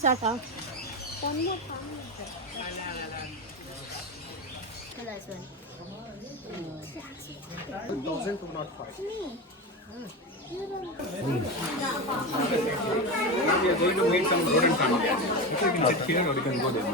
Shut up. One more time. Last one. 1205. We are going to meet some rodent family. You can sit here or you can go there.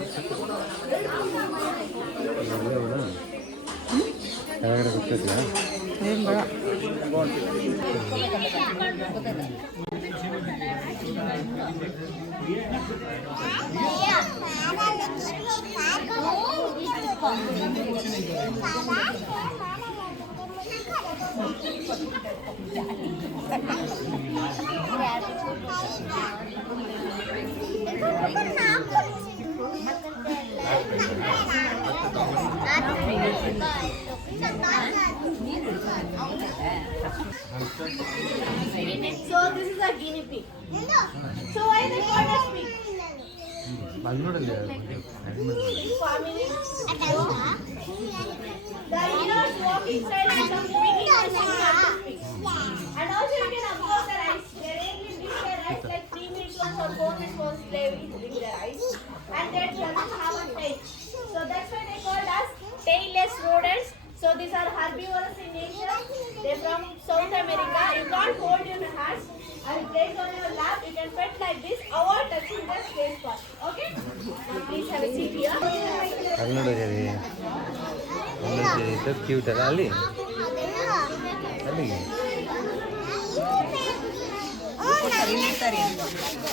So this is a guinea pig. So why they call us pig? Farming. The ears walk inside and some moving inside and pig. And also you can observe their eyes. They rarely blink their eyes like 3 minutes once or 4 minutes once they will blink their eyes. And they doesn't have a tail. So that's why they called us tailless rodents. So these are herbivores in nature. They're from South America. You can't hold in your hands. I will place on your lap. You can pet like this. Avoid touching their face part. Okay? Please have a seat here. So cute ಅಲ್ಲಿ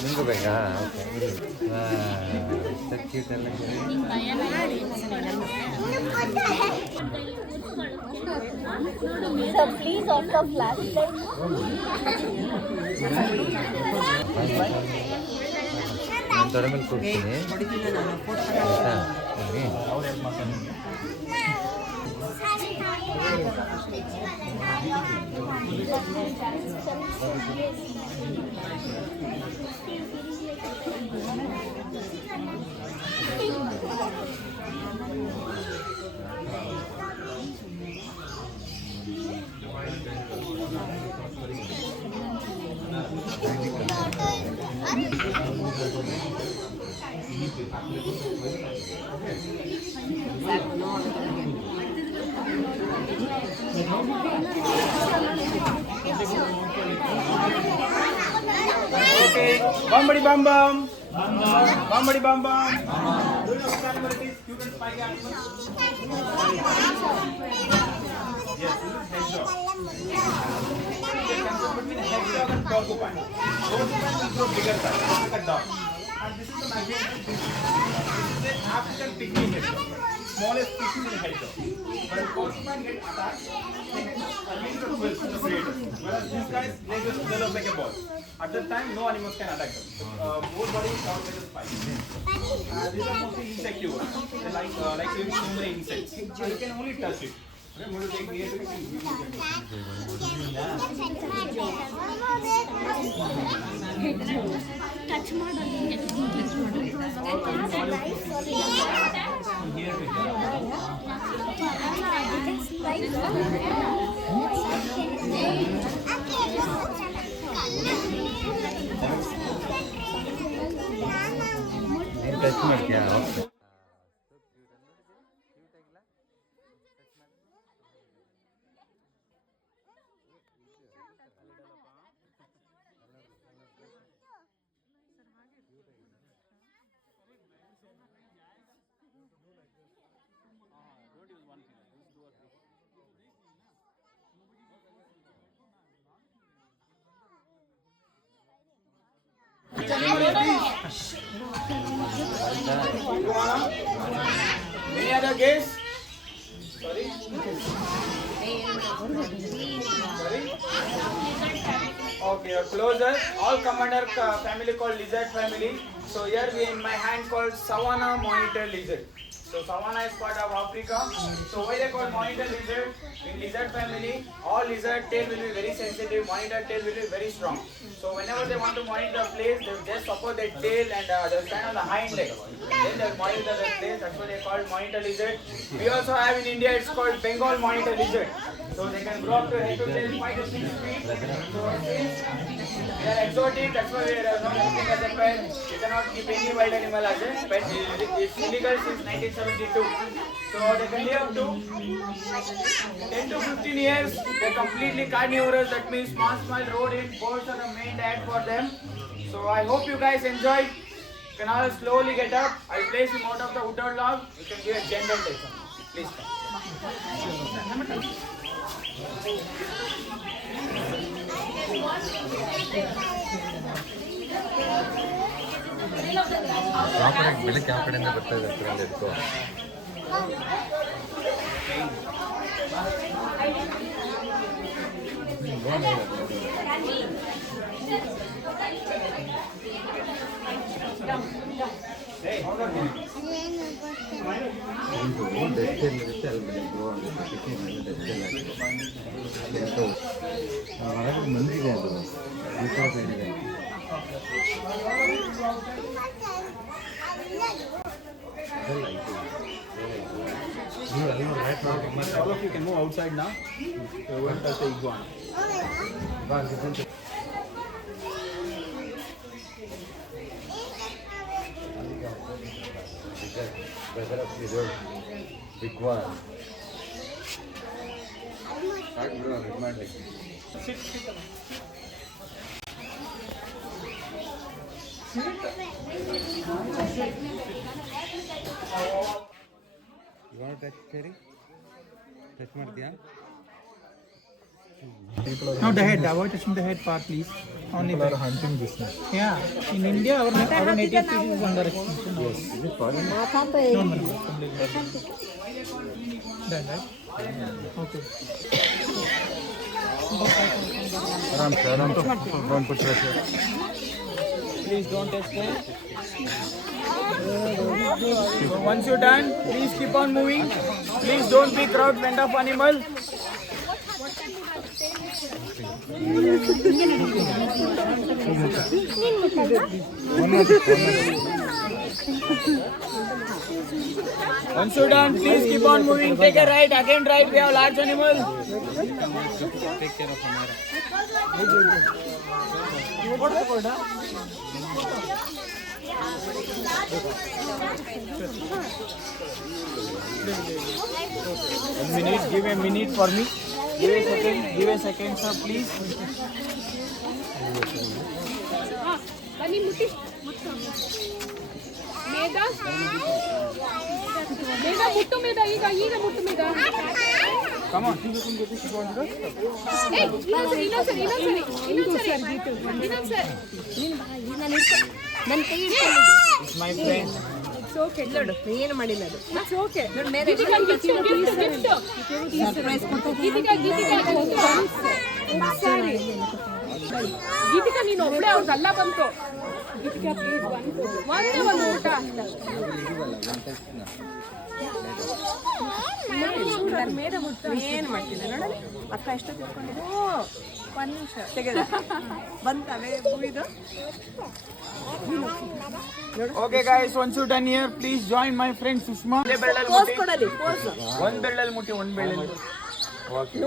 ನಿಂಗೆ ಬೇಕಾ okay cute ಎಲ್ಲ So please off the flashlight. ನಾನು ತೊಡೆ ಮೇಲೆ ಕೂರ್ತೀನಿ ಆಯಿತಾ Okay, Bambadi Bam Bam. Bambadi Bam Bam. Do you know which animal it is? Cute and spiky animal? Yes, this is hedgehog. There is difference between hedgehog and porcupine. Porcupine will grow bigger size, like a dog. And this is the migratory species. This is an African pygmy hedgehog. Smallest species in hedgehog. When porcupine get attacked, they release the quills to the predators. Whereas these guys, they just develop like a ball. At that time, no animals can attack them. Both bodies are with a spike. These are mostly insectivores. They like to eat so many insects. So you can only touch it. Okay, I'm going to take near to it and give you touch ಮಾಡ್ತೀಯಾ Any other guess? Sorry? Sorry? Okay, you're closer. All come under family called lizard family. So here we in my hand called Savanna monitor lizard. So savanna is part of Africa. So why they call monitor lizard? In lizard family, all lizard tail will be very sensitive. Monitor tail will be very strong. So whenever they want to monitor the place, they will just support their tail and they'll stand on the hind leg. Then they'll monitor the place. That's what they call monitor lizard. We also have in India, it's called Bengal monitor lizard. So they can grow up to 5 to 6 feet. So they are exotic, that's why we are not keeping as a pet. You cannot keep any wild animal as a pet. It's illegal since 1972. So they can live up to 10 to 15 years. They're completely carnivorous, that means small rodent birds are the main diet for them. So I hope you guys enjoyed. You can all slowly get up. I'll place him out of the wooded log. You can give a gentle touch. Please come. ಬೆಳಗ್ಗೆ ಯಾವ ಕಡೆಯಿಂದ ಬರ್ತಾ ಇದೆ friend ಎತ್ಕೋ ಡಸ್ಟಲ್ಲಿ ಇರುತ್ತೆ ಅಲ್ಲಿ grow ಡಸ್ಟಲ್ಲಿ ಮಂದಿದೆ ಅದು ಈ ಥರ ಬೆಳೆದಿದೆ All of you can move outside now. So we'll touch the iguana. Brother of the road, big one. Start bro, romantic. Sit. You want to touch Cherry? Touch ಮಾಡ್ತೀಯಾ? No, the head. Avoid touching the head part, please. Only People are hunting this now. Yeah. In India, our native species is under extinction. Yes. Is it foreign? No. Done, right? Okay. Aram, don't put pressure. Please don't touch them. So once you're done, please keep on moving. Please don't be crowd friend of animal. Once you're done, please keep on moving. Take a right, again right. We have large animal. Take care of Amara. Give a minute for me. Give a second, sir, please. ಮುಟ್ಟು ಮೇದ ಈಗ ಮುಟ್ಟು ಮೇದ Come on. It's my friend. ಏನು ಮಾಡಿಲ್ಲ ಅದು okay Geetika ನೀನು ಒಬ್ಳೆ ಅವ್ರದ್ದೆಲ್ಲ ಬಂತು ಗೀತಿಕಾ ಪ್ಲೀಸ್ ಒಂದೇ ಒಂದು ಊಟ ಏನು ಮಾಡ್ತಿಲ್ಲ ನೋಡಲಿ ಅಕ್ಕ ಎಷ್ಟು ತಿಳ್ಕೊಂಡಿದೆ ಒಂದು ನಿಮಿಷ ತೆಗೆದ ಬಂತವೇ ಇದು Okay guys, once you're done here, please join my friend Sushma. Pose ಕೊಡಲಿ pose One bellal mutti, one bellal. Okay.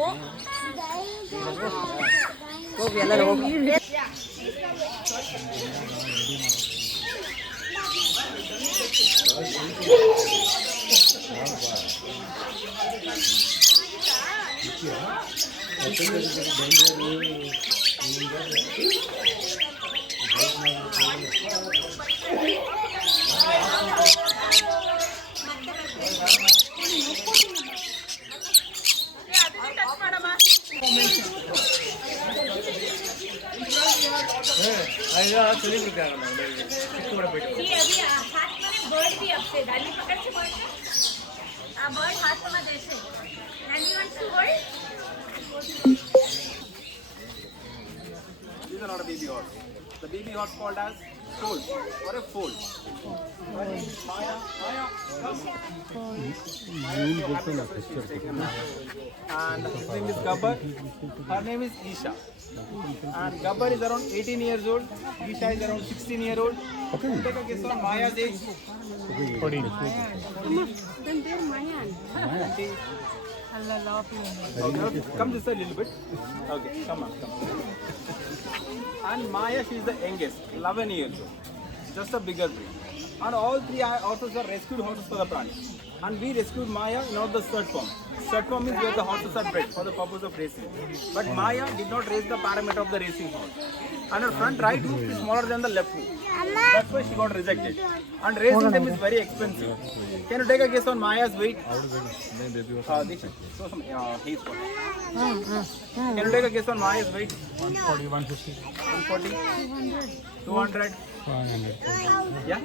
ಹೋಗಿ ಎಲ್ಲರೂ ಹೋಗಿ These are not a baby horse. The baby horse called as foal or a foal. Maya, come. And his name is Gabbar. Her name is Isha. And Gabbar is around 18 years old. Isha is around 16 years old. Take a guess on Maya's age. 14. Okay, come this side a little bit. Okay, come on. And Maya, she is the youngest, 11 years old. Just a bigger breed. And all three horses are rescued horses for the Prani. And we rescued Maya, not the third form. Third form is where the horses are bred for the purpose of racing. But Maya did not raise the parameter of the racing horse. And her front right hoof is smaller than the left hoof. That's why she got rejected. And raising them is very expensive. Can you take a guess on Maya's weight? Dikshit, show some he's got. Can you take a guess on Maya's weight? 140, 150. 140? 200? 500. Yeah?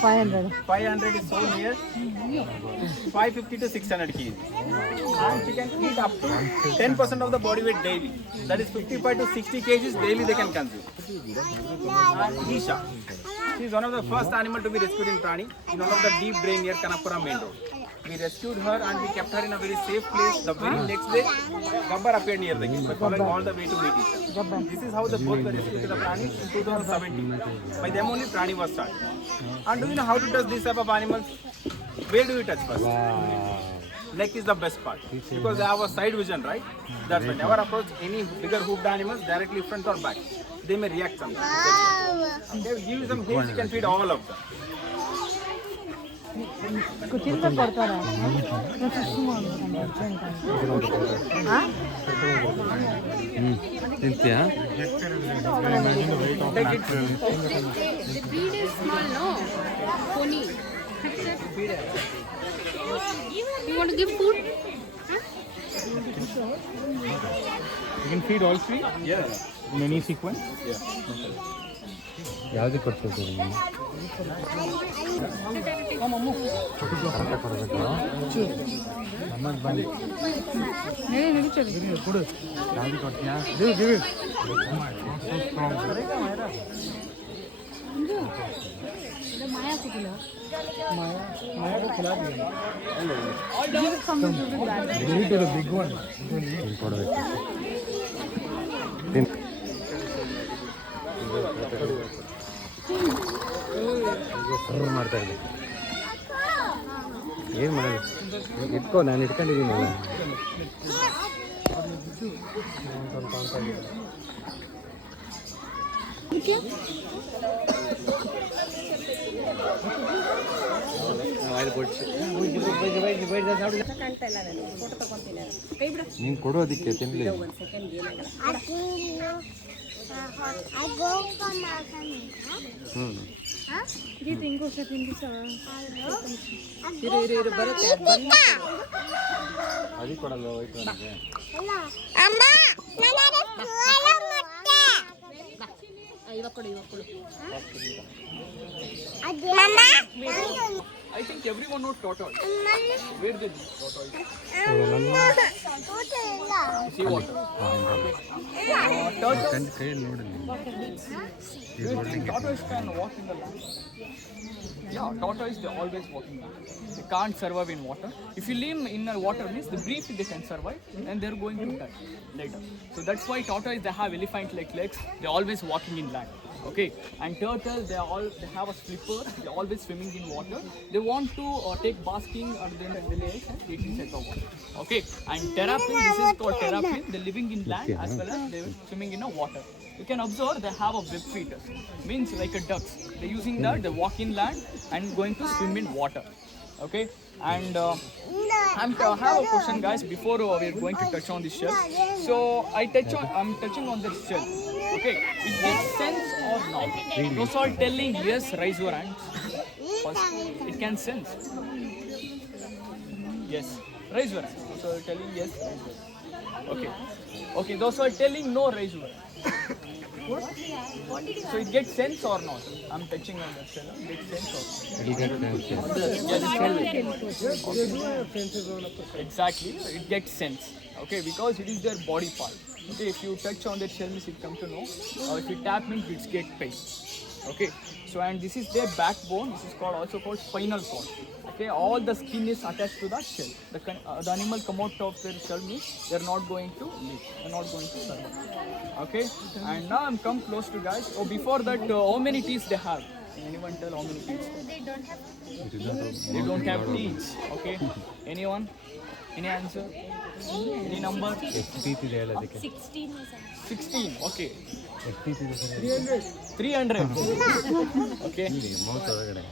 500. 500 is so near. 550 to 600 kg. And she can eat up to 10% of the body weight daily. That is 55 to 60 kgs daily they can consume. And Isha. She is one of the first animal to be rescued in Prani in one of the deep drain near Kanapura main road. We rescued her and we kept her in a very safe place. The very next day, Gabbar appeared near the gate by following all the way to meet Isha. This is how the both were rescued to the Prani in 2017. By them only Prani was started. And do you know how to touch this type of animals? Where do you touch first? Neck is the best part because they have a side vision, right? That's why never approach any bigger hoofed animals directly front or back. They may react sometimes. They will give you some hints, you can feed all of them. ತಿಂತೀಯಾ? The breed is small, no? Pony. You want to give food? You can feed all three? Yeah. In any sequence? ಯಾವ್ದು ಕೊಡ್ತೀವಿ ನಮ್ಮದು ಬನ್ನಿ ಕೊಡು ಯಾವ್ದು ಕೊಡ್ತೀಯಾ Big one. ಕೊಡಬೇಕು ಮಾಡ್ತಾ ಇದ್ದೀನಿ ಏನು ಮಾಡೋದು ಇಟ್ಕೋ ನಾನು ಇಟ್ಕೊಂಡಿದ್ದೀನಲ್ಲ ನೀನು ಕೊಡು ಅದಕ್ಕೆ ತಿನ್ನಲಿ ಅದಕ್ಕೆ ಕೊಡಲ್ಲ ಹೋಯ್ತು ನನಗೆ ಇವಾಗ ಕೊಡು I think everyone knows tortoise. Where they live? Tortoise. See water. Turtles. ಕೈಯಲ್ಲಿ ನೋಡಲಿ Do you think tortoise can walk in the land? Yeah, tortoise they always walk in land. They can't survive in water. If you live in a water means the briefly they can survive and they're going to die later. So that's why tortoise they have elephant-like legs. They're always walking in land. Okay, and turtles they have a flipper. They're always swimming in water. They want to take basking and then the lakes and eat inside the water. Okay, and terrapin, this is called terrapin. They're living in land as well as they're swimming in a water. You can observe they have a web feeder, means like a duck. They're using that. They walk in land and going to swim in water. Okay, and I have a question, guys. Before we're going to touch on this shell, so I'm touching on this shell. Okay, it makes sense or not? Those are telling yes, raise your hands. First, it can sense. Yes, raise your hands. So telling yes, raise your hand. Okay, okay. Those are telling no, raise your hand. Good. So it gets sense or not? I'm touching on the shell. It gets sense or not? Exactly, it gets sense. Okay, because it is their body part. Okay, if you touch on that shell means it come to know. If you tap means it get pain. Okay, so and this is their backbone. This is also called spinal cord. Okay, all the skin is attached to that shell. The animal come out of their shell means they're not going to live. They're not going to survive. Okay, and now I'm come close to guys. Oh, before that, how many teeth they have? Anyone tell how many teeth? They don't have teeth. Okay, anyone? Any answer? Any number? ಎಷ್ಟು teeth ಇದೆ ಹೇಳೋದಕ್ಕೆ? 16. Okay. ಎಷ್ಟು teeth ಇದೆ sir? 300. Okay. ಇಲ್ಲಿ mouth ಒಳಗಡೆ.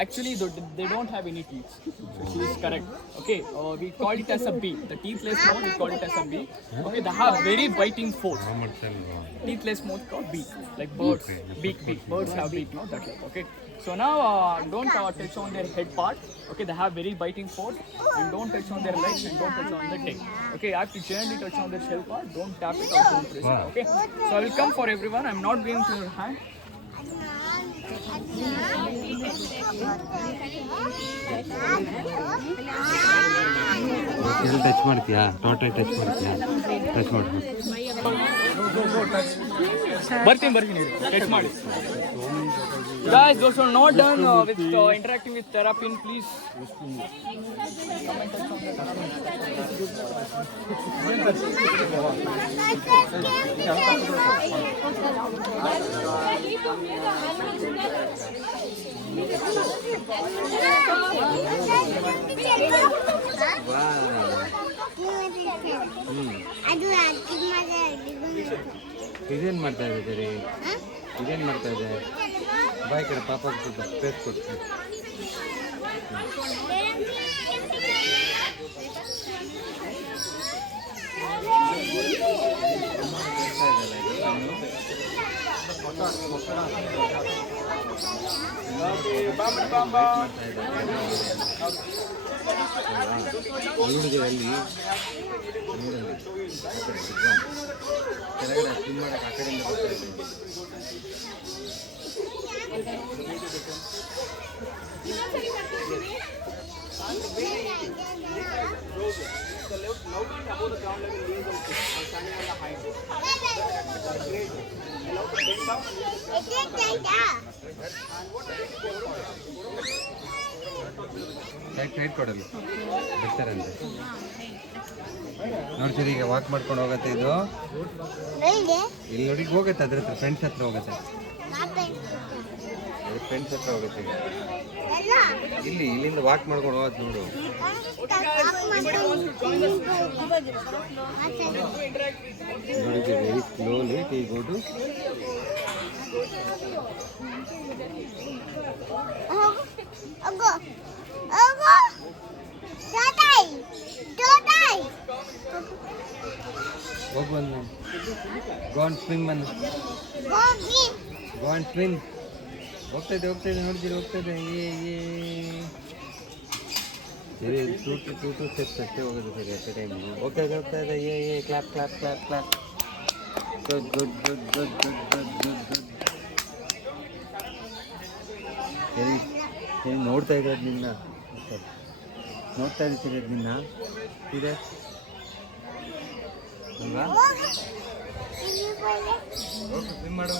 Actually, they don't have any teeth. So she is correct. Okay, we call it as a beak. The teethless mouth, we call it as a beak. Okay, they have very biting force. Teethless mouth called beak, like birds. Beak. Birds have beak, no? That like. Okay. So now don't touch on their head part. Okay, they have very biting force. And don't touch on their legs and don't touch on their tail. Okay, I have to gently touch on their shell part. Don't tap it or don't press it. Okay. So I will come for everyone. I'm not going to your hand. ಇಲ್ಲಿ touch ಮಾಡ್ತೀಯಾ? Total touch ಮಾಡ್ತೀಯಾ? Touch ಮಾಡ್ತೀನಿ. ಬರ್ತೀನಿ touch ಮಾಡಿ. Guys, those who are not done with interacting with Terrapin, please. ಇದೇನು ಮಾಡ್ತಾ ಇದೆ ಸರಿ? ಇದೇನು ಮಾಡ್ತಾ ಇದೆ? ಬಾಯ್ ಕಡೆ ಪಾಪ ಸ್ಪೇಸ್ ಕೊಡ್ತೀನಿ. ಇವಳಿಗೆ ಅಲ್ಲಿ ಕೆಳಗಡೆ ಸ್ವಿಮ್ ಮಾಡಕ್ಕೆ ಆ ಕಡೆಯಿಂದ ಬರ್ತಾ ಇದೆ. ಟೈಟ್ ಕೊಡಲು ಬಿಡ್ತಾರಂತೆ ನೋಡ್ತೀರಿ. ಈಗ ವಾಕ್ ಮಾಡ್ಕೊಂಡು ಹೋಗತ್ತೆ ಇದು. ಇಲ್ಲಿ ನೋಡಿ ಹೋಗುತ್ತೆ, ಅದ್ರ ಹತ್ರ ಫ್ರೆಂಡ್ಸ್ ಹತ್ರ ಹೋಗುತ್ತೆ. ಫ್ರೆಂಡ್ಸ್ ಹತ್ರ ಹೋಗುತ್ತೆ. ಇಲ್ಲಿಂದ ವಾಕ್ ಮಾಡ್ಕೊಂಡು ಹೋಗೋದು ನೋಡು. ನೋಡಿ ವೆರಿ ಸ್ಲೋಲಿ ಟೀ ಗೋಡು. ಹೋಗಿ ಬಂದು ಗೋ ಆನ್ ಸ್ವಿಮ್ ಅನ್ನು. Go on swim. ಹೋಗ್ತಾ ಇದೆ ನೋಡ್ತೀರಿ, ಹೋಗ್ತಾ ಇದೆ. ಸರಿ, ಟೂ ಸ್ಟೆಪ್ಸ್ ಅಷ್ಟೇ ಹೋಗೋದು ಸರಿ ಅಷ್ಟೇ ಟೈಮ್. ಹೋಗ್ತಾ ಇದೆ. ಕ್ಲಾಪ್. ಗುಡ್. ಸರಿ ನೋಡ್ತಾ ಇರೋದು ನಿನ್ನ. ನೋಡ್ತಾ ಇರ್ತೀರಿ ನಿನ್ನ ಇದೆ ಅಲ್ವಾ? ಸ್ವಿಮ್ ಮಾಡೋ.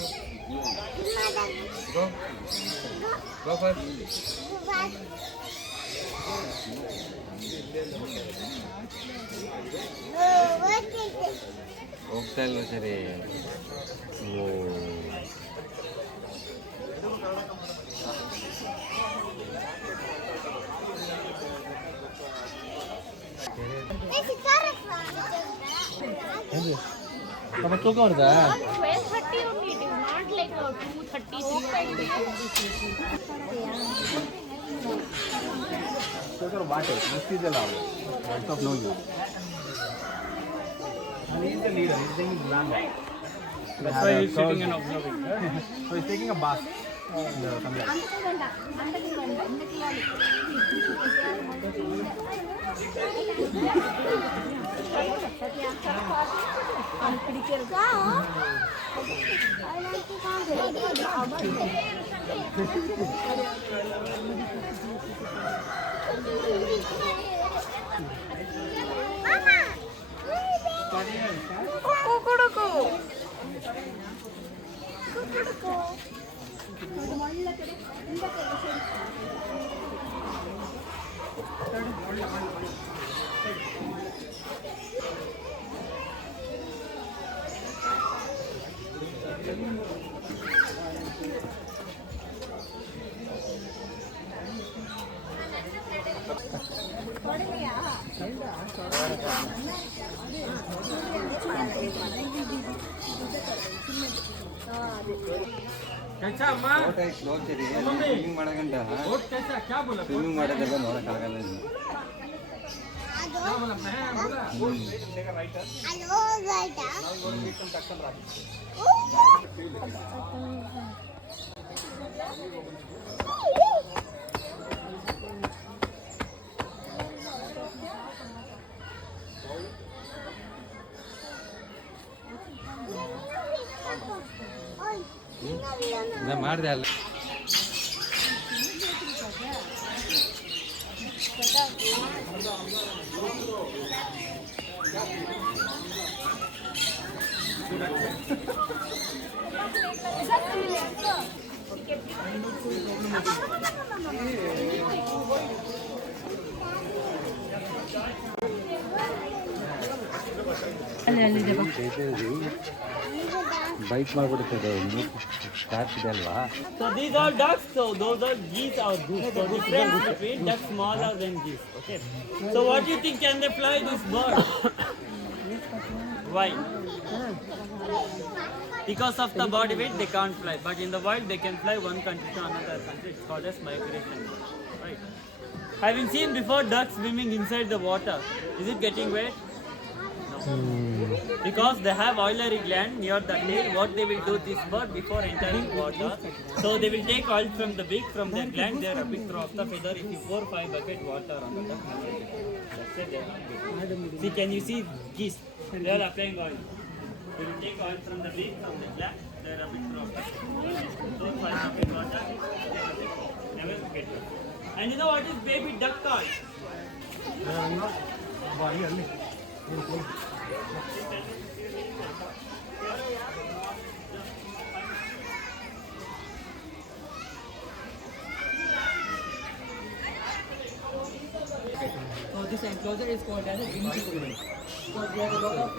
ಗೋ ಫಸ್ಟ್. ಹೋಗ್ತಾ ಇಲ್ವ ಸರಿ? ಓ ತೂಕ ಹೊಡೆದಾ? 12:30 only. It is not like 2:30, 3:30. This is allowed. Out of no use. And he is the leader. His name is Langa. That's why he's sitting and observing. So he's taking a bath. Photo close ಇರಿ swimming ಮಾಡೋಗಂಟ swimming ಮಾಡೋದೆಲ್ಲ ನೋಡೋಕ್ಕಾಗಲ್ಲ ಇಲ್ಲಿ. ನಾ ಮಾಡಿದೆ ಅಲ್ಲ bike ಮಾಡ್ಬಿಡುತ್ತದೆ start ಇದೆ ಅಲ್ವಾ. So these are ducks, so those are geese or goose. So difference between ducks smaller than geese. Okay. So what do you think, can they fly this bird? Why? Because of the body weight they can't fly, but in the wild they can fly one country to another country. It's called as migration. Right. Have you seen before ducks swimming inside the water? Is it getting wet? Because they have oilary gland near the tail. What they will do this bird before entering water, so they will take oil from the beak, from their gland, they are rubbing through off the feather. If you pour 5 bucket water on the duck, that's it, they are good. See, can you see geese? They are applying oil. They will take oil from the beak, from the gland, they are rubbing through off the feather. So 5 bucket water, never get wet. And you know what is baby duck called? So this enclosure is called as a incubator. So there are a lot of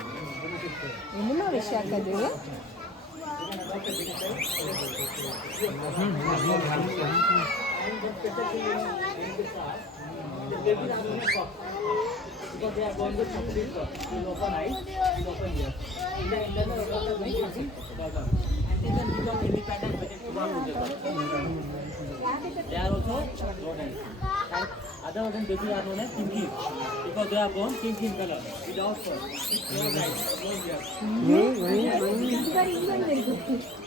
because they are going to complete open eyes, open ears. In the internal organs are very easy, and they can become independent when they come out. They are also rodents. And other than babies are known as pinkies because they are born pink in color without fur. No eyes, no ears.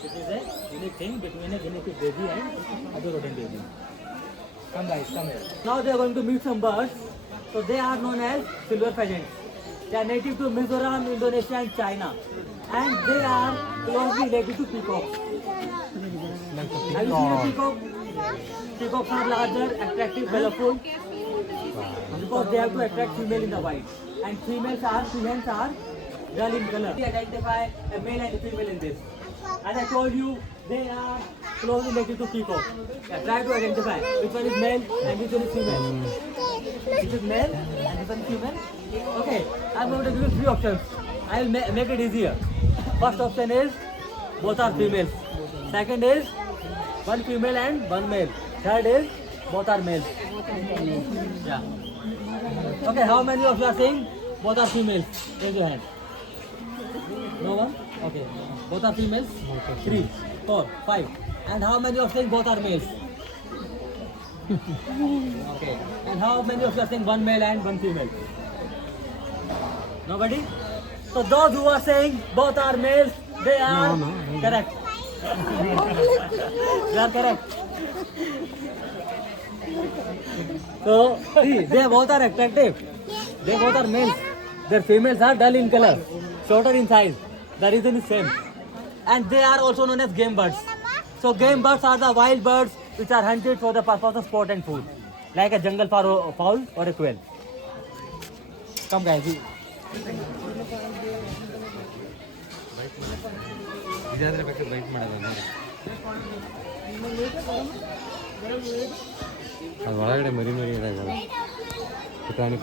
This is a unique thing between a genetic baby and other rodent baby. Come guys, come here. Now they are going to meet some birds. So they are known as silver pheasants. They are native to Mizoram, Indonesia and China. And they are closely related to peacocks. Have you seen a peacock? Peacocks are larger, attractive, colorful. Because they have to attract female in the white. And females are dull in color. We identify a male and a female in this. As I told you, they are closely related to peacock. Try to identify which one is male and which one is female. This is male and this one is female. Okay, I'm going to give you 3 options. I will make it easier. First option is both are females. Second is one female and one male. Third is both are males. Yeah. Okay, how many of you are saying both are females? Raise your hand. No one? Okay. Both are females? 3, 4, 5. And how many of you saying both are males? Okay. And how many of you are saying one male and one female? Nobody? So those who are saying both are males, they are correct. They are correct. So see, they both are attractive. They both are males. Their females are dull in color, shorter in size. The reason is same. And they are also known as game birds. So game birds are the wild birds which are hunted for the purpose of sport and food, like a jungle fowl or a quail. Come guys. ಇದಾದ್ರೆ ಬೇಕಾದ್ರೆ bike ಮಾಡೋದು ನೋಡಿ. ಅದು ಒಳಗಡೆ ಮರಿ ಇದಾಗಲ್ಲ. ಪುಟಾಣಿ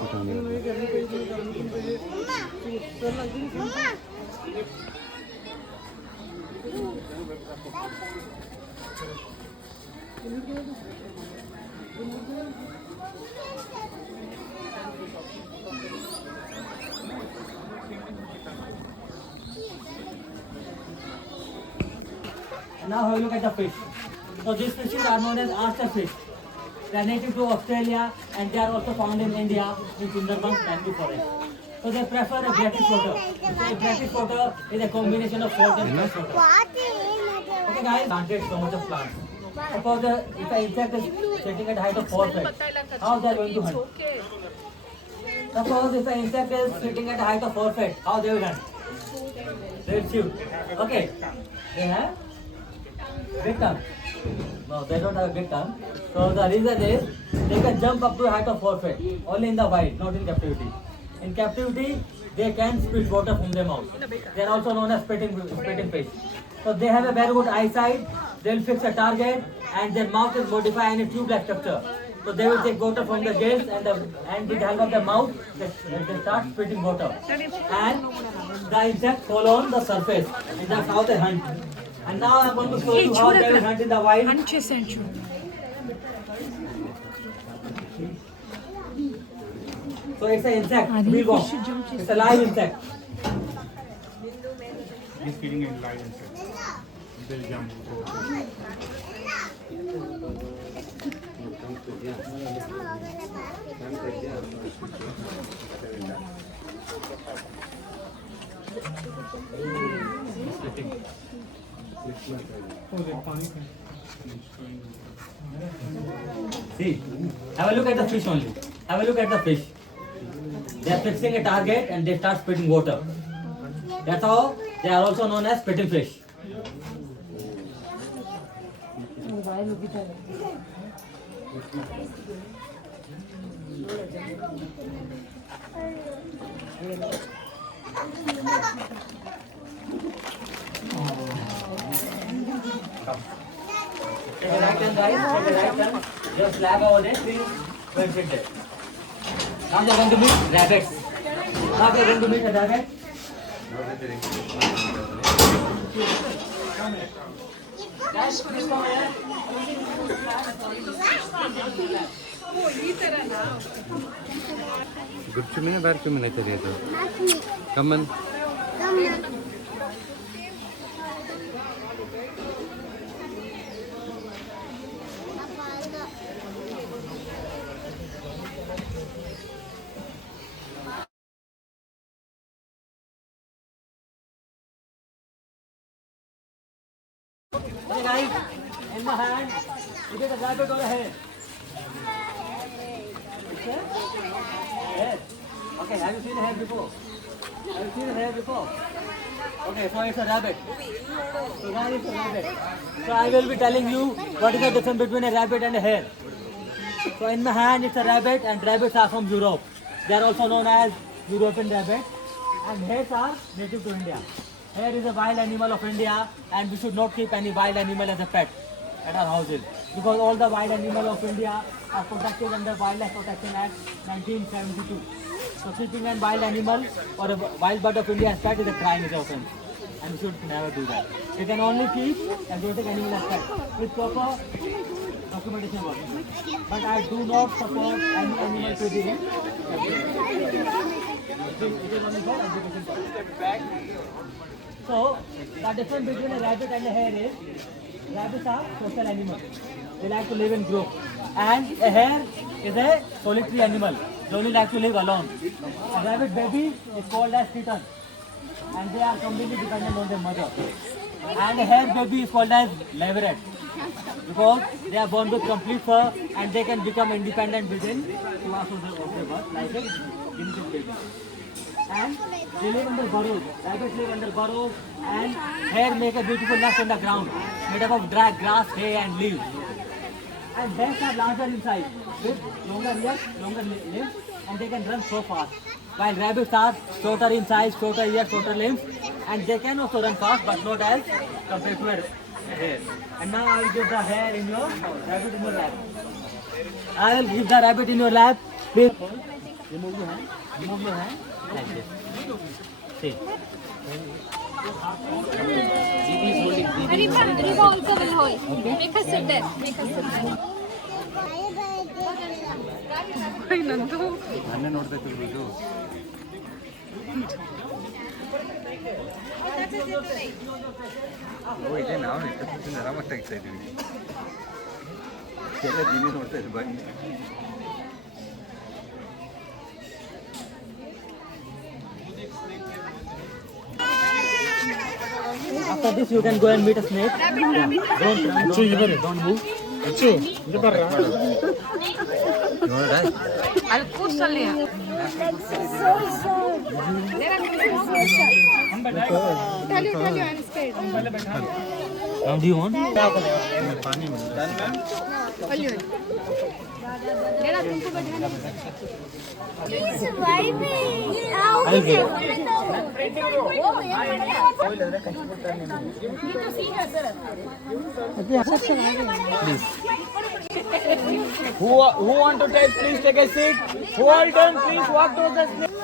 Now have a look at the fish. So these fishes are known as oyster fish. They are native to Australia and they are also found in India in Sundarbans bamboo forest. So they prefer a brackish water. So a brackish water is a combination of salt and fresh water. Okay guys, planted so much of plants. Suppose if the insect is sitting at height of 4 feet, how they are going to hunt? Suppose if the insect is sitting at height of 4 feet, how they will hunt? They will shoot. Okay. They have big tongue. No, they don't have a big tongue. So the reason is they can jump up to a height of 4 feet. Only in the wild, not in captivity. In captivity, they can spit water from their mouth. They are also known as spitting fish. So they have a very good eyesight. They will fix a target, and their mouth is modified in a tube-like structure. So they will take water from the gills and with the help of the mouth, they start spitting water. And the insects fall on the surface. And that's how they hunt. And now I'm going to show you how they will hunt in the wild. So it's an insect, mealworm. It's a live insect. He's feeding in live insects. They'll jump. See, have a look at the fish only. Have a look at the fish. They are fixing a target and they start spitting water. That's how they are also known as spitting fish. Take a right turn, guys. Take a right turn. Just flag over there. Please go and sit there. Now they are going to meet rabbits. Now they are going to meet a rabbit. Guys, please come here. Good swimming or bad swimming? I tell you. Come on. Okay guys, in my hand, you get a rabbit or a hare? Okay? Hare. Okay, have you seen a hare before? Have you seen a hare before? Okay, so it's a rabbit. So now it's a rabbit. So I will be telling you what is the difference between a rabbit and a hare. So in my hand it's a rabbit, and rabbits are from Europe. They are also known as European rabbit, and hares are native to India. Hare is a wild animal of India, and we should not keep any wild animal as a pet at our houses, because all the wild animals of India are protected under Wildlife Protection Act 1972. So keeping a wild animal or a wild bird of India as pet is a crime, is an offense, and we should never do that. We can only keep exotic animal as pet with proper documentation work. But I do not support any animal to be in. It is only for education purpose. So, the difference between a rabbit and a hare is, rabbits are social animals. They like to live in groups. And a hare is a solitary animal. They only like to live alone. A rabbit baby is called as kitten, and they are completely dependent on their mother. And a hare baby is called as leveret, because they are born with complete fur and they can become independent within 2 hours of their birth, like a guinea pig baby. And they live under burrows. Rabbits live under burrows, and hare make a beautiful nest on the ground made up of dry grass, hay and leaves. And hares are larger in size with longer ears, longer limbs, and they can run so fast. While rabbits are shorter in size, shorter ears, shorter limbs, and they can also run fast, but not as compared to a hare. And now I will give the hare in your rabbit in your lap. I will give the rabbit in your lap. Please remove your hand. Remove your hand. Like this. See. Riva also will hold. Make us sit there. Make us sit there. Nandu. Nanne ನೋಡ್ಬೇಕು ಇದು ಇದೆ ನಾವು ಇಷ್ಟೊತ್ತಿಂದ ಆರಾಮಾಗಿ ತೆಗಿತಾ ಇದ್ದೀವಿ. ಎಲ್ಲ ದಿನ ನೋಡ್ತಾ ಇದ್ದೀವಿ ಬನ್ನಿ. After this, you can go and meet a snake. Don't run, don't move. ನೋಡ್ರಾ? ಅಲ್ಲಿ ಕೂರ್ಸಲ್ಲಿ Now, do you want? Who want to take? Please take a seat. Who all done? Please walk to the snake.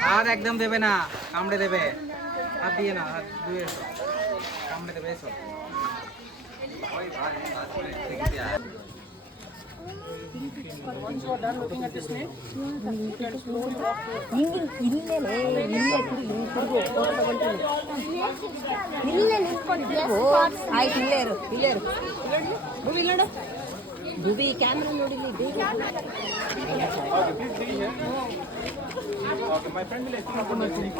हाथ एकदम देवे ना कामड़े देवे हाथ दिए ना हाथ दुए कामड़े देवे सो Once you are done looking at the snake, you can slowly walk to ಭೂವಿ ಕ್ಯಾಮ್ರಾ ನೋಡಿಲಿ ಬೇಗ. Okay, my friend will explain about the snake.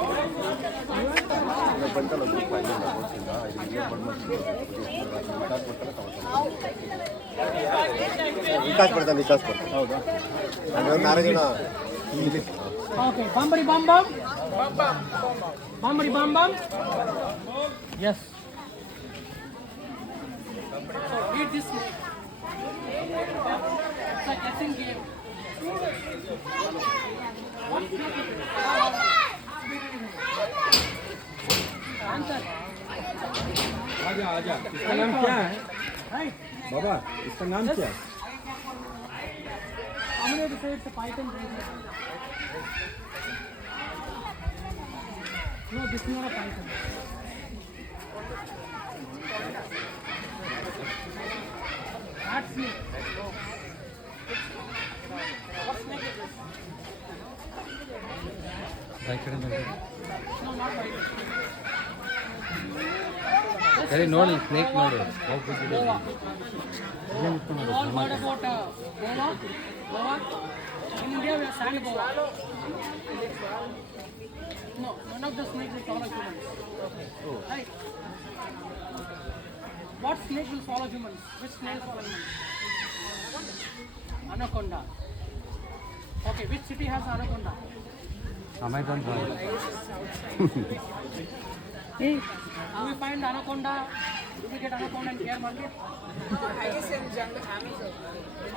Vikas ಬರ್ತಾನೆ ಹೌದಾ Okay, Bambari Bam Bam. Bambari Bam Bam. Yes. So eat this snake. It's a guessing game. Answer. आजा आजा. इसका नाम क्या है? बाबा इसका नाम क्या है? I'm going to say it's a python bracelet. No, this is not a python. That's snake. What snake is this? No, not python. ಸರಿ ನೋಡಿ ಸ್ನೇಕ್ ನೋಡು. Boa. You all heard about boa? Boa? In India we have sand boa. No, none of the snakes will swallow humans. Right? What snake will swallow humans? Which snake will swallow humans? Anaconda. Okay, which city has anaconda? Amazon. Do we find anaconda? Do we get anaconda in Care Market?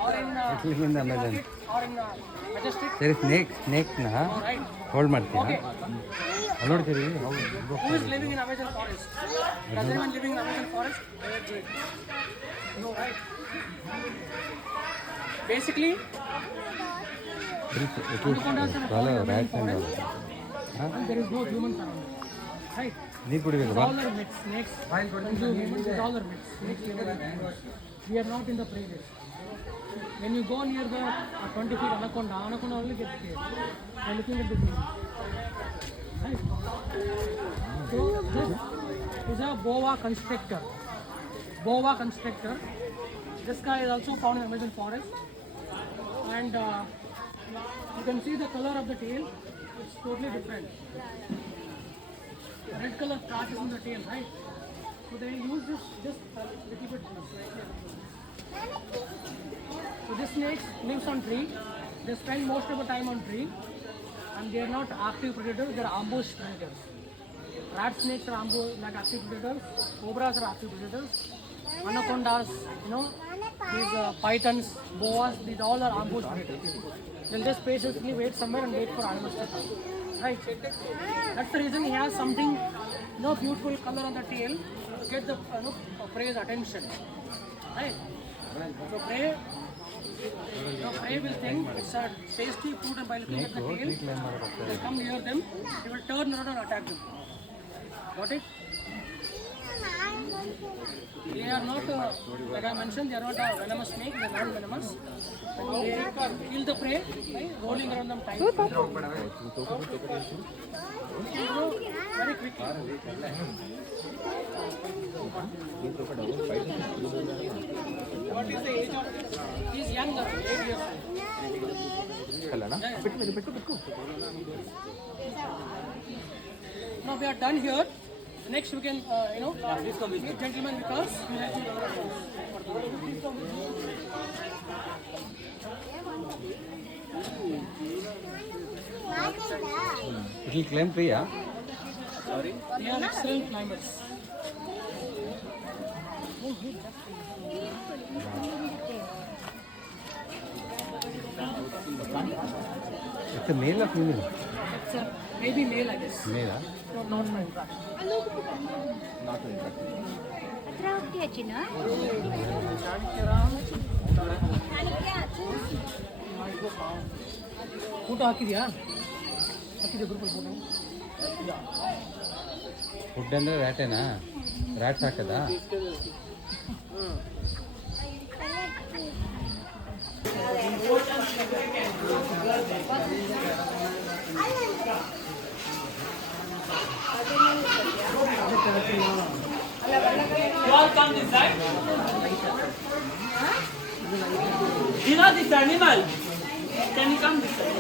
Or in Amazon. or in Majestic? ಸರಿ ಸ್ನೇಕ್ನ Right. Hold ಮಾಡ್ತೀರಾ? Okay. ಅಲ್ಲಿ ನೋಡ್ತೀರಿ Who is living in Amazon forest? Does anyone living in Amazon forest? No, right? Basically, anacondas are found in Amazon forest, and there is no humans around. Right? ನೀರು ಕುಡಿಬೇಕಲ್ವಾ? All are myths. Snakes consume humans. It's all are myths. Snakes live in animals. We are not in the prey list. When you go near the 20 feet anaconda only gets scared. By looking at the green. Right? So this is a boa constrictor. Boa constrictor. This guy is also found in Amazon forest. And you can see the color of the tail. It's totally different. Red color patches in the tail, right? So they use this just a little bit. So this snake lives on tree. They spend most of the time on tree, and they are not active predators. They are ambush predators. Rat snakes are active predators. Cobras are active predators. anacondas, these pythons, boas, these all are ambush predators. They'll just patiently wait somewhere and wait for animals to come. Right? That's the reason he has something, beautiful color on the tail to get the prey's attention. Right? So prey will think it's a tasty food, and by looking at the tail, they come near them, he will turn around and attack them. Got it? They are not, like I mentioned, they are not a venomous snake, they are non-venomous. They kill the prey by rolling around them tightly. Very quickly. What is the age of? He is younger, 8 years old. Now we are done here. Next we can, meet gentlemen with us. It will climb tree, yeah? Sorry? They are excellent climbers. It's a male or female? It's a, maybe male, I guess. Male, huh? No, not for interaction. Not for interaction. Photo ಹಾಕಿದ್ಯಾ group ಅಲ್ಲಿ photo food ಅಂದ್ರೆ ರ್ಯಾಟೇನಾ rat ಹಾಕದಾ You all come this side. You know this animal? Can you come this side?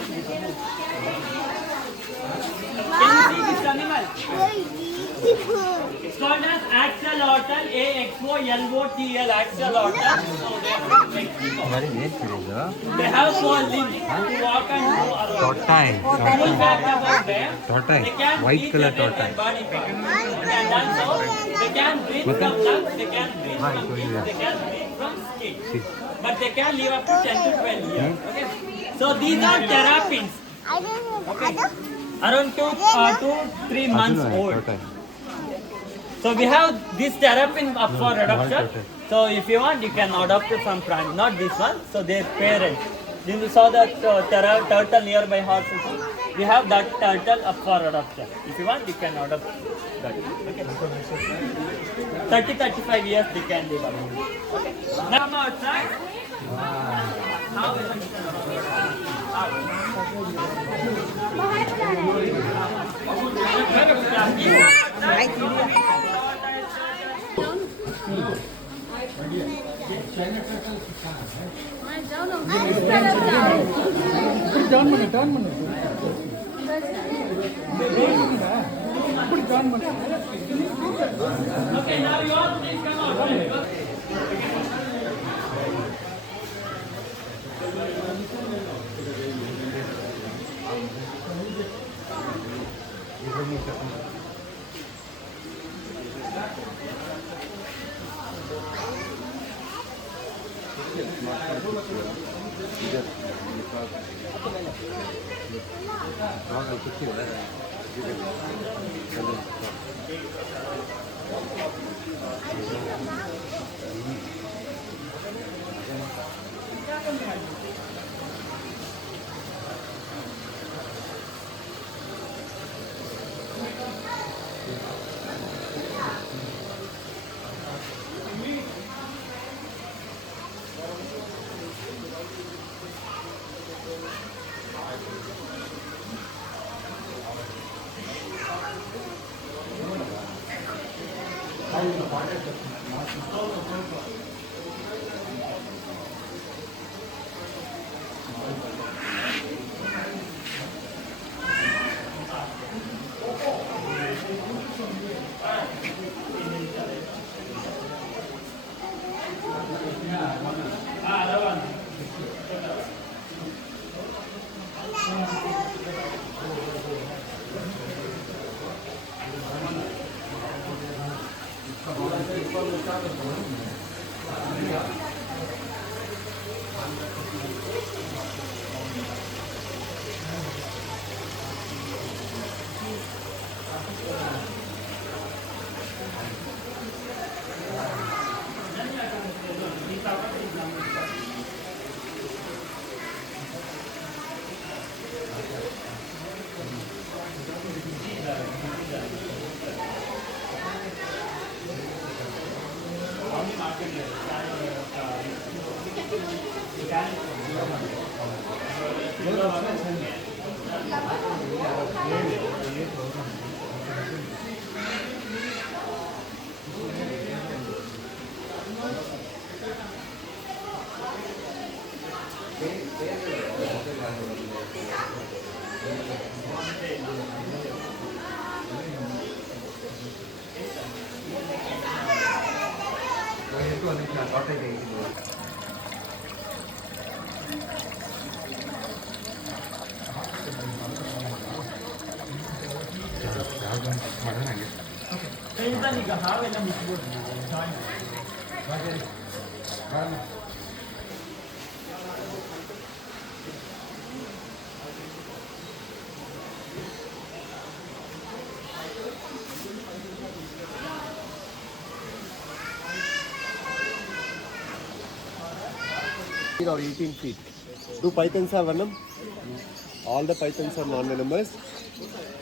Can you see this animal? It's called as axolotl, axolotl, axolotl. So very nice series, huh? they have 4 limbs to walk and go around. Tortoise. Full fact about them, Tortoise. they can White breathe color in their tortoise. body part. And also, they can breathe from lungs, they can breathe from gills, they can breathe from skin. But they can live up to 10 to 12 years. Okay? So these are terrapins. Okay. Around 2-3 months old. So we have this terrapin up for adoption. So if you want, you can adopt from prime. Not this one. So their parents. Then you saw that turtle nearby horses. We have that turtle up for adoption. If you want, you can adopt that. Okay. 30-35 years they can live up. Okay. Now come outside. How is it? Turn ಮಾಡಿ Okay, now you all please come out. Or 18 feet. Do pythons have venom? All the pythons are non-venomous,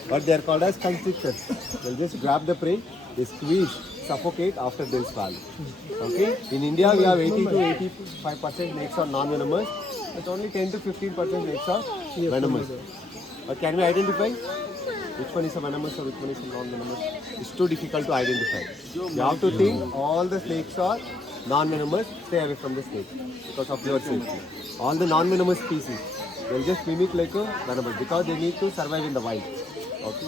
but they are called as constrictors. They'll just grab the prey, they squeeze, suffocate after they'll swallow. Okay? In India, we have 80 to 85% snakes are non-venomous, but only 10 to 15% snakes are venomous. But can we identify which one is a venomous or which one is a non-venomous? It's too difficult to identify. You have to think all the snakes are non-venomous, stay away from the snake because of your safety. All the non-venomous species, they'll just mimic like a venomous because they need to survive in the wild. Okay.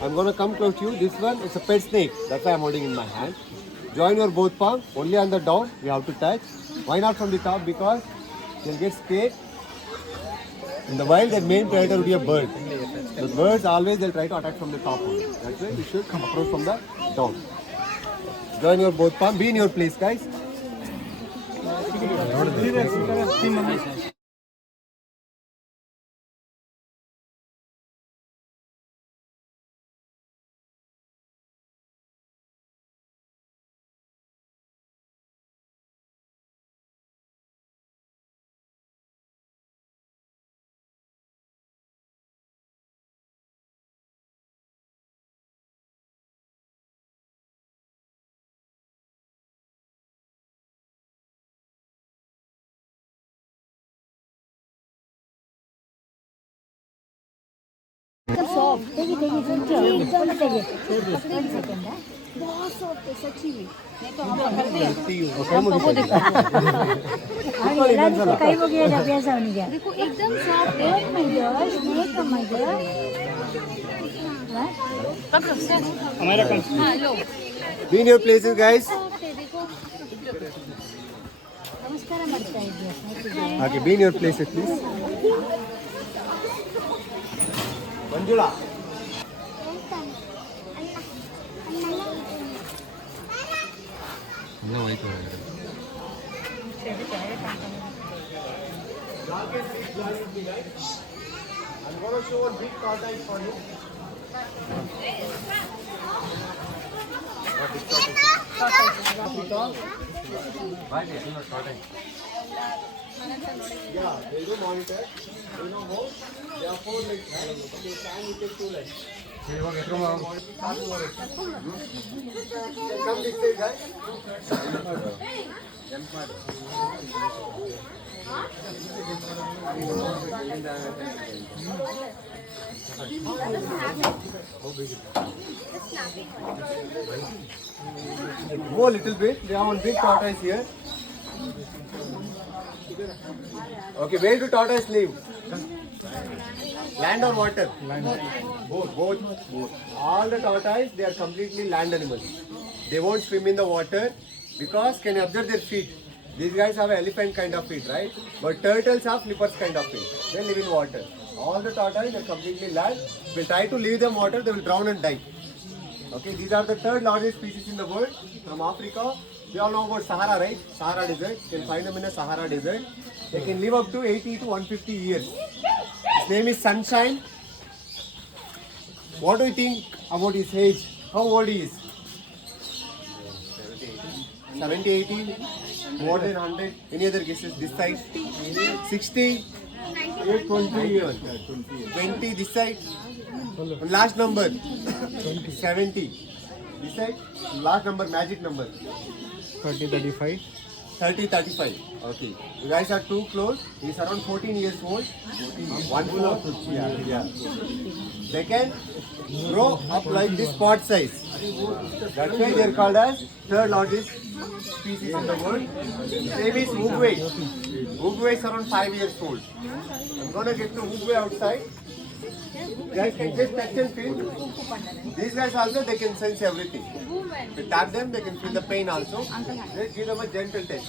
I'm going to come close to you. This one is a pet snake. That's why I'm holding in my hand. Join your both palms. Only on the down we have to touch. Why not from the top? Because they'll get scared. In the wild, their main predator would be a bird. The birds always they'll try to attack from the top only. That's why you should approach from the down. Join your both palms. Be in your place, guys. ಕೈ ಮುಗಿಯೋದು ಅಭ್ಯಾಸ ಅವನಿಗೆ एकदम soft है my dear snake my dear पकड़ो sir हमारा हां लो Be in your places, guys. ನಮಸ್ಕಾರ ಮಾಡ್ತಾ ಇದ್ದೀಯಾ ಸ್ನೇಹಿತರೆ Okay, be in your places, please. Manjula. I'm going to show a big tortoise for you. Yeah, they do monitor. You know how? They have 4 legs. They stand with their 2 legs. Come this way, guys. Go a little bit. We have one big tortoise here. Okay, where do tortoise live? Land or water? Land. Both. All the tortoise, they are completely land animals. They won't swim in the water because can you observe their feet? These guys have elephant kind of feet, right? But turtles have flippers kind of feet. They live in water. All the tortoise are completely land. If we try to leave them water, they will drown and die. Okay, these are the third largest species in the world. From Africa, we all know about Sahara, right? Sahara Desert. You can find them in the Sahara Desert. They can live up to 80 to 150 years. His name is Sunshine. What do you think about his age? How old he is? 70, 80, more than 100. Any other guesses this side? 60, 20 years. 20 this side. Last number 70. This side. Last number, magic number. 30, 35. 30, 35. Okay. You guys are too close. He's around 14 years old. 1/4. Yeah. They can grow up like this pot size. That's why they are called as third largest species in the world. Same is Uguay. Uguay is around 5 years old. I'm gonna get the Uguay outside. You guys can just touch and feel. These guys also, they can sense everything. If you tap them, they can feel the pain also. Just give them a gentle touch.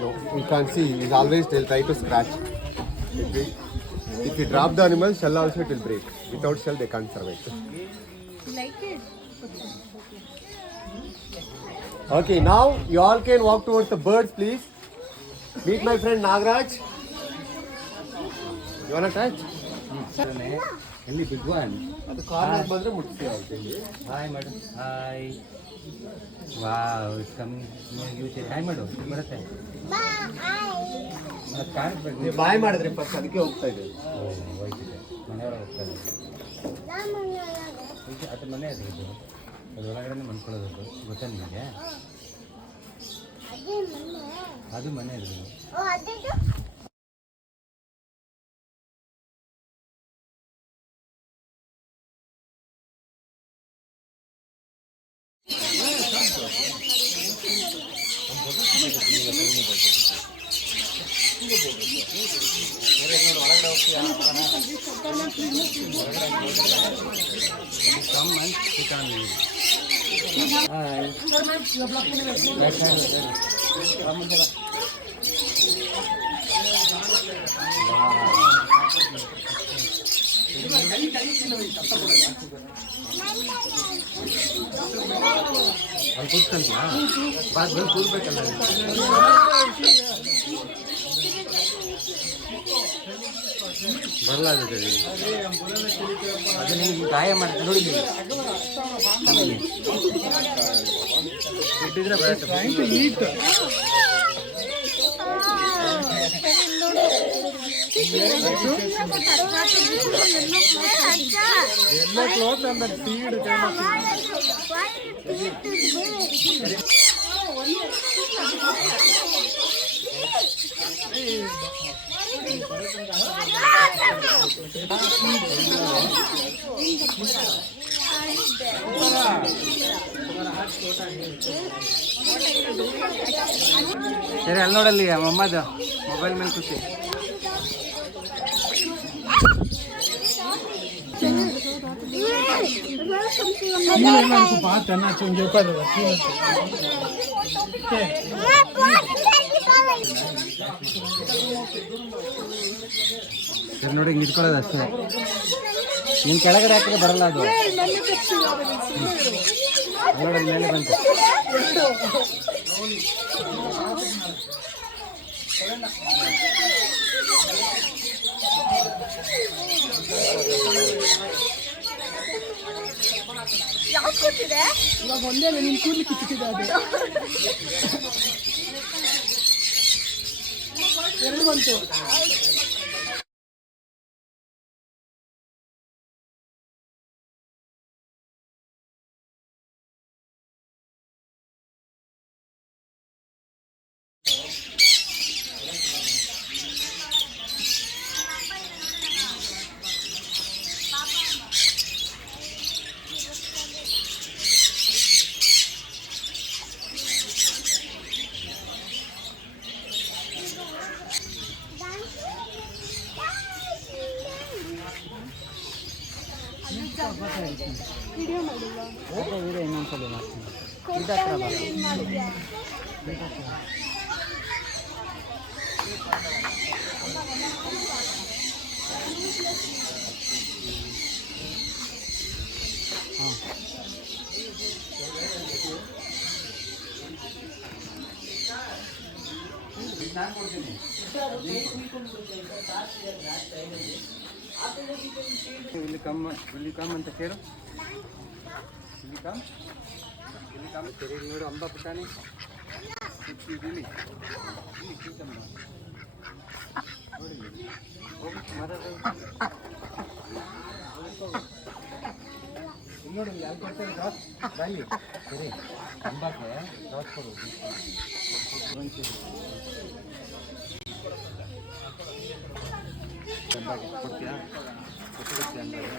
No, you can't see. He's always, they'll try to scratch. If you drop the animal, shell also it will break. Without shell, they can't survive. Like it? Okay, now you all can walk towards the birds, please. Meet my friend Nagraj. You wanna touch? Only big one. ಅದು corner ಬಂದ್ರೆ ಮುಟ್ಟಿ ಆಗ್ತದೆ. Hi madam. Hi. Wow, it's coming. You say hi madam. ಬರುತ್ತೆ. Bye. ಕಾಣಿಸ್ಬೇಕು. ನೀವು ಬಾಯ್ ಮಾಡಿದ್ರೆ first ಅದಕ್ಕೆ ಹೋಗ್ತಾ ಇದೆ. ಹೋಯ್ತಿದೆ. ಮನೆಯೊಳಗೆ ಹೋಗ್ತಾ ಇದೆ. ಅದು ಮನೆ ಅದು ಇದು. ಅದರೊಳಗಡೆ ಮನ್ಕೊಳ್ಳೋದು ಗೊತ್ತಾ ನಿಮಗೆ? ಅದು ಮನೆ ಅದು. ಅಲ್ಲಿ ಕೂತ್ಕೊಂತೀಯಾ? ಬಂದು ಕೂರ್ಬೇಕಲ್ಲ. ಬರಲ್ಲ ಅದು ನಿಮ್ಗೆ ಗಾಯ ಮಾಡ್ತಾರೆ ನೋಡಿ. ಇಟ್ಟಿದ್ರೆ ಬರುತ್ತೆ. ಎಲ್ಲ ಕ್ಲೋತ್ ಅಂತ ಸೀಡ್ ಸರಿ ಅಲ್ಲಿ ನೋಡಲ್ಲಿ ಅಮ್ಮದ ಮೊಬೈಲ್ ಮೇಲೆ ಖುಷಿ. ಸರಿ ನೋಡಿ ಹಿಂಗೆ ಇಟ್ಕೊಳ್ಳೋದು ಅಷ್ಟೇ. ನಿನ್ನ ಕೆಳಗಡೆ ಹಾಕಿದ್ರೆ ಬರಲ್ಲ ಅದು. ನೋಡಿ ಮೇಲೆ ಬಂತು. ಯಾವ್ದು ಕೊಟ್ಟಿದೆ? ಇವಾಗ ಒಂದೇ ನಿನ್ನ ಕೂದಲಿಕ್ಕೆ ಚಿಕ್ಕಿದೆ ಅದು. ಎರಡು ಬಂತು. ವಿಡಿಯೋ ಮಾಡಿಲ್ಲ. ವಿಡಿಯೋ ಇನ್ನೊಂದ್ಸಲ ಮಾಡ್ತೀನಿ. ಏನ್ ಮಾಡಿದ್ಯಾ? ನಾನು ಕೊಡ್ತೀನಿ. ಇಲ್ಲಿ ಕಮ್ ಅಂತ ಕೇಳು. ಇಲ್ಲಿ ಕಮ್ ಸರಿ ನೋಡು ಅಂಬ ಪುಟಾಣಿ ಇಲ್ಲಿ ಕೂತಮ್ಮ ನೋಡಿ ಹೋಗಿ ಮರದ ನೋಡಿ ಅಲ್ಲಿ ಕೊಡ್ತಾರೆ ದಾಸ್ ಬಾಯಿ ಸರಿ ಅಂಬಕ್ಕೆ ದಾಸ್ ಕೊಡು ಅಂಬಾಗೆ ಕೊಡ್ತೀಯಾ ಕೊಡ್ತೀಯ ಅಂಬಾಗೆ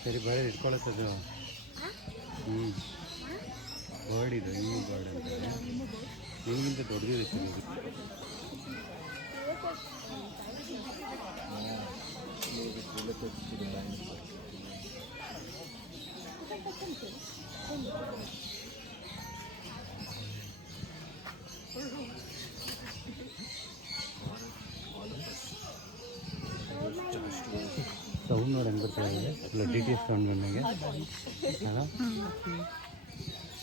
ಸರಿ ಬರೀ ಇಟ್ಕೊಳತ್ತದು ಬರ್ಡ್ ಇದು ಈ ಬರ್ಡ್ ಅಂತ ನಿಮಗಿಂತ ದೊಡ್ಡದಿದೆ ಸರ್ ಇದು ಸೌಂಡ್ ನೋಡಿ ಹೆಂಗೆ ಬರ್ತಾ ಇದೆ ಇಲ್ಲ ಡಿ ಟಿ ಎಸ್ ಸೌಂಡ್ ನನಗೆ ಅಲ್ಲ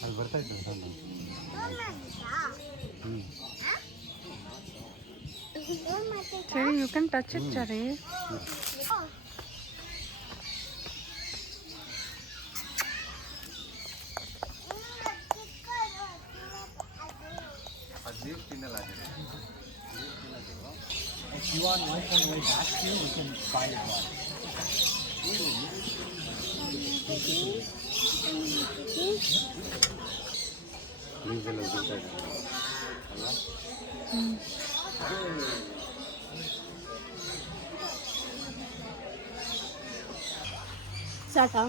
ಅಲ್ಲಿ ಬರ್ತಾ ಇತ್ತು sound Cherry, you can touch it, Cherry. ಅದು ಲೀವ್ ತಿನ್ನಲ್ಲ ಅದು If you want one from your basket, you can buy it one. Leaves ಎಲ್ಲ ಉದುರ್ತಾ ಇದೆ ಅಲ್ವಾ ಸಾಕಾ